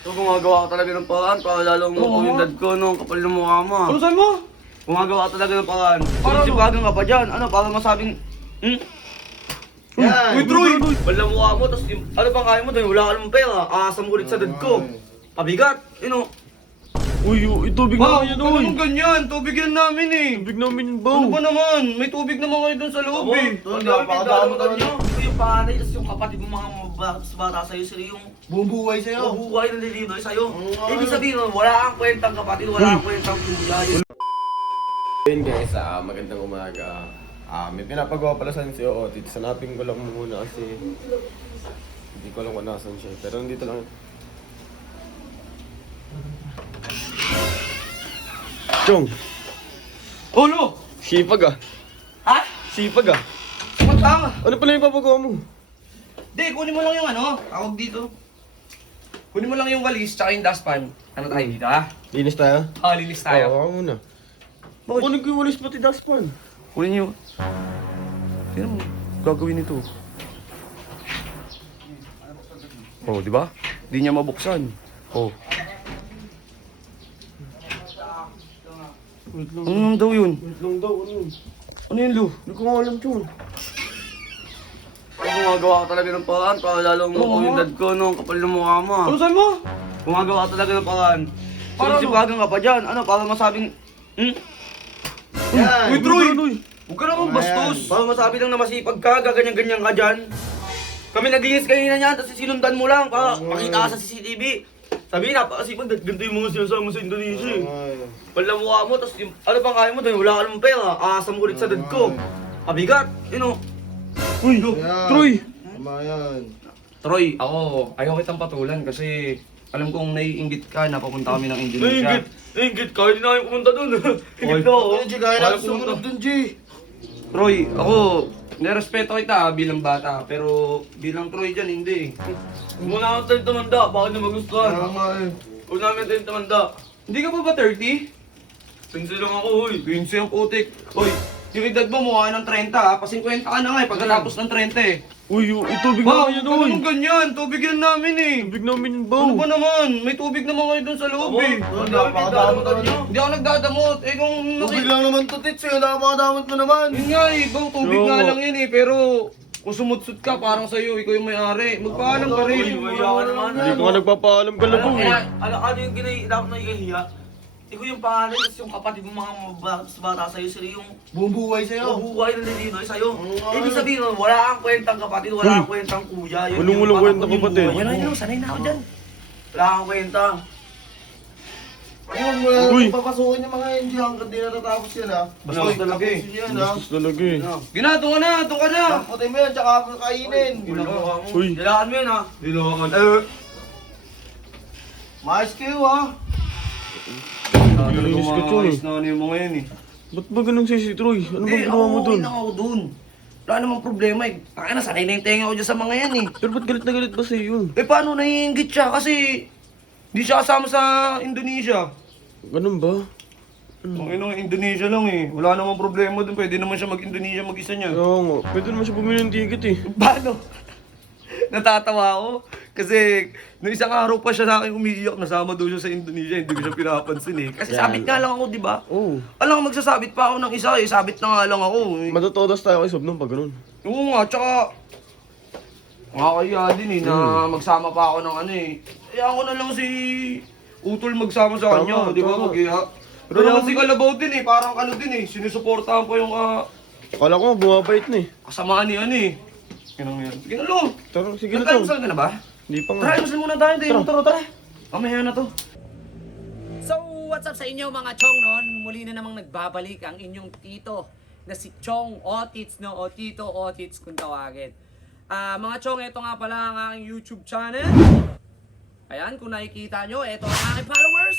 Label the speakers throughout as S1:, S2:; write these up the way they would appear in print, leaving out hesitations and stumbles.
S1: So, gumagawa ka talaga ng paraan para lalong yung dad ko, no? Kapal ng mukha mo.
S2: Ano saan mo?
S1: Gumagawa ka talaga ng paraan.
S2: Para
S1: Sipagan ka pa dyan. Ano, para masabing...
S2: Yan!
S1: Uy, Troy! Kapal ng mukha mo, tapos ano pang kaya mo doon? Wala ka namang pera. Aasam ko ulit sa dad ko. Pabigat,
S3: Uy, tubig
S2: Ba,
S3: naman yan,
S2: huwag ka
S3: uy.
S2: naman ganyan. Tubig yan namin eh.
S3: Tubig namin yan,
S2: Ano
S3: Bao.
S2: ba naman? May tubig naman kayo dun sa loob eh.
S1: napakadami ka nyo. Ito yung panganay, tapos yung kapatid mo mga bata sa'yo, sila yung
S2: Bumubuhay sa'yo.
S1: buhay na nililidoy sa'yo. Ibig sabihin nun, wala kang kwentang kapatid, wala kang kwentang kuya.
S3: Ayun guys, magandang umaga. May pinapagawa pala sa si Otit. Sanapin ko lang muna kasi hindi ko alam kung nasan siya. Pero nandito lang. Chong!
S2: Ulo!
S3: Sipag ah!
S2: Ha?
S3: Sipag ah!
S2: Matanga!
S3: Ano pala yung papagawa mo?
S2: Di, kunin mo lang yung ano, tawag dito. Kunin mo lang yung walis tsaka yung dustpan. Ano tayo dito ha?
S3: Linis tayo?
S2: Linis tayo.
S3: Oo, ako muna. Kunin ko yung walis pati dustpan.
S1: Kunin nyo. Tingnan mo, gagawin ito. Oh, di ba? Di niya mabuksan. Oh.
S3: Wait lang.
S1: Ano naman daw yun?
S3: Wait lang daw, ano yun?
S1: Ano yun, Lu?
S3: Hindi ko nga alam, Chong.
S1: Gumagawa ka talaga ng paraan para lalong yung dad ko, no? Kapal ng mukha mo.
S2: Ano saan mo?
S1: Gumagawa ka talaga ng paraan.
S2: Para
S1: Sipagan ka pa dyan. Ano, para masabing...
S2: Yan!
S1: Uy, Troy!
S3: Uy!
S1: Huwag ka namang bastos. Para masabi lang na masipag ka, gaganyan-ganyan ka dyan. Kami naglinis kanina niyan, tapos sinundan mo lang para makita ka sa CCTV. Sabi, napakasipag, ganito yung mga sinasama sa Indonesia eh. Wala mukha mo, tapos ano pang kaya mo doon, wala ka namang pera. Aasam ko ulit sa dad ko. Pabigat,
S3: Uy! Troy!
S2: Tama yan. Troy, ako, ayaw kitang patulan kasi alam kong naiinggit ka na papunta kami ng Indonesia.
S1: Nainggit ka, hindi na kayo pumunta doon. Ingit na ako.
S2: Kaya na sumunod dun, G. Troy, ako, nirespeto kita bilang bata, pero bilang Troy dyan, hindi.
S1: Huwag mo na ako tayo tumanda, bakit na magustuhan? Huwag namin tayo tumanda.
S2: Hindi ka pa ba 30?
S1: Pinsel lang ako, huy.
S2: Pinsi ang putik. Oy, yung edad mo mukha ng 30 ha, pa 50 ka na nga eh, pagkatapos ng 30 eh.
S3: Uy, tubig
S2: Ba,
S3: naman yan,
S2: huwag ka
S3: uy.
S2: naman ganyan, tubig yan namin eh.
S3: Tubig namin yan, Bao.
S2: Ano ba naman? May tubig naman kayo dun sa loob eh.
S1: Napakadami ka nyo.
S2: Hindi ako nagdadamot, eh kung
S3: Tubig lang naman to, Tits. Napakadamot mo naman.
S2: Yun nga eh, bang tubig
S3: Oo.
S2: nga lang yan eh, pero kung sumutsut ka, parang sa'yo, ikaw yung may-ari. Magpaalam ka rin.
S1: Uy, maya ka naman.
S3: Hindi ko nga nagpapaalam ka lang, Bao.
S1: Ano yung dapat na ikahiya? Ikaw yung pangalan, tapos yung kapatid mo mga bata sa'yo, sila yung
S2: Bumubuhay sa'yo.
S1: buhay na nililidoy sa'yo. Ibig sabihin nun, wala kang kwentang kapatid, wala kang kwentang kuya. Yun
S3: Walang
S1: yung
S3: kwenta
S1: patakbo
S3: kapatid.
S1: yung buhay
S2: Yan
S1: mo.
S2: na, sanay na ako dyan.
S1: Wala kang kwenta.
S4: Ayun mo na
S3: Uy.
S4: papasukin yung mga hindi hanggang di natatapos yan ha.
S2: Bastos talaga eh.
S4: Tapusin yan ha.
S3: Bastos talaga eh.
S2: Gina, doon ka na, doon ka na.
S4: Tamputin mo yan, tsaka kainin.
S3: Uy.
S1: Dilaan mo yun ha.
S2: Dilawan.
S4: Maayos kayo ha.
S3: Linis ka, Chong.
S2: Ayos na ano yung mga yan eh.
S3: Ba't ba ganun si Troy? Ano bang
S2: Eh,
S3: ginawa mo
S2: okay
S3: dun?
S2: lang ako dun. Wala namang problema eh. Taka na, sanay na yung tenga ko dyan sa mga yan eh.
S3: Pero ba't galit na galit ba sa'yo yun?
S2: Eh, paano naiingit siya? Kasi di siya kasama sa Indonesia.
S3: Ganun ba?
S2: Ang ino, Indonesia lang eh. Wala namang problema dun. Pwede naman siya mag-Indonesia mag-isa niya.
S3: Oo nga. Pwede naman siya bumili ng ticket eh.
S2: Paano? Natatawa ako. Kasi nung isang araw pa siya sa akin umiiyak, nasama daw siya sa Indonesia, hindi ko siya pinapansin eh. Kasi sabit nga lang ako, di ba?
S3: Oo.
S2: Alam ko magsasabit pa ako ng isa eh, sabit na nga lang ako. Eh.
S3: Matutodas tayo kay Sob nung pag ganun.
S2: Oo nga, tsaka nakakaya din eh, na magsama pa ako ng ano eh. Kaya ako na lang si Utol magsama sa kanya,
S3: Tama,
S2: di ba?
S3: tama.
S2: Mag-iha. Pero
S3: Kaya
S2: naman
S3: mo-
S2: si Kalabaw din eh, parang ano din eh, sinusuportahan pa yung
S3: Akala ko bumabait na eh.
S2: kasamaan ni ano eh. Ganun yan. Sige na lo!
S3: Tara, sige na to.
S2: Nagkalusal ka na ba?
S3: Hindi pa nga.
S2: Tara, imusal muna tayo. Hindi, tara. Mamaya na to.
S5: So, what's up sa inyo mga chong noon? Muli na namang nagbabalik ang inyong tito na si Chong Otits, no? O Tito Otits kung tawagin. Mga chong, ito nga pala ang aking YouTube channel. Ayan, kung nakikita nyo, ito ang aking followers.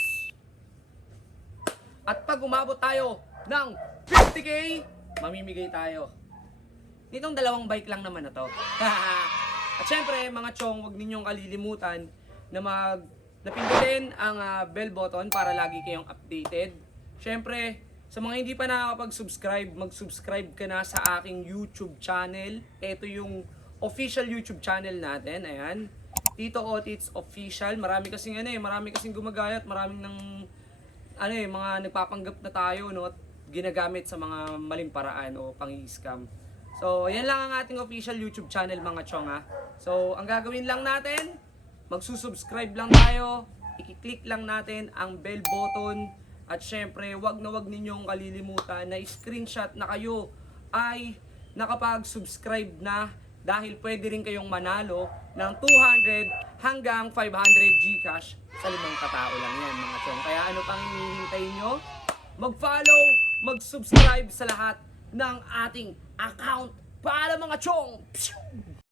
S5: At pag umabot tayo ng 50k, mamimigay tayo. Nitong dalawang bike lang naman na to. At syempre, mga chong, huwag ninyong kalilimutan na napindutin ang bell button para lagi kayong updated. Syempre, sa mga hindi pa nakakapag-subscribe, mag-subscribe ka na sa aking YouTube channel. Ito yung official YouTube channel natin, ayan. Tito Otits Official. Marami kasing marami kasing gumagayat, maraming mga nagpapanggap na tayo, no, at ginagamit sa mga maling paraan o pang-scam. So, yan lang ang ating official YouTube channel, mga chong, ha. So, ang gagawin lang natin, magsusubscribe lang tayo, i-click lang natin ang bell button, at syempre, wag na wag ninyong kalilimutan na screenshot na kayo ay nakapag-subscribe na, dahil pwede rin kayong manalo ng 200 hanggang 500 GCash sa 5 katao lang yan, mga chong. Kaya ano pang hinihintay nyo? Mag-follow, mag-subscribe sa lahat ng ating account para, mga chong!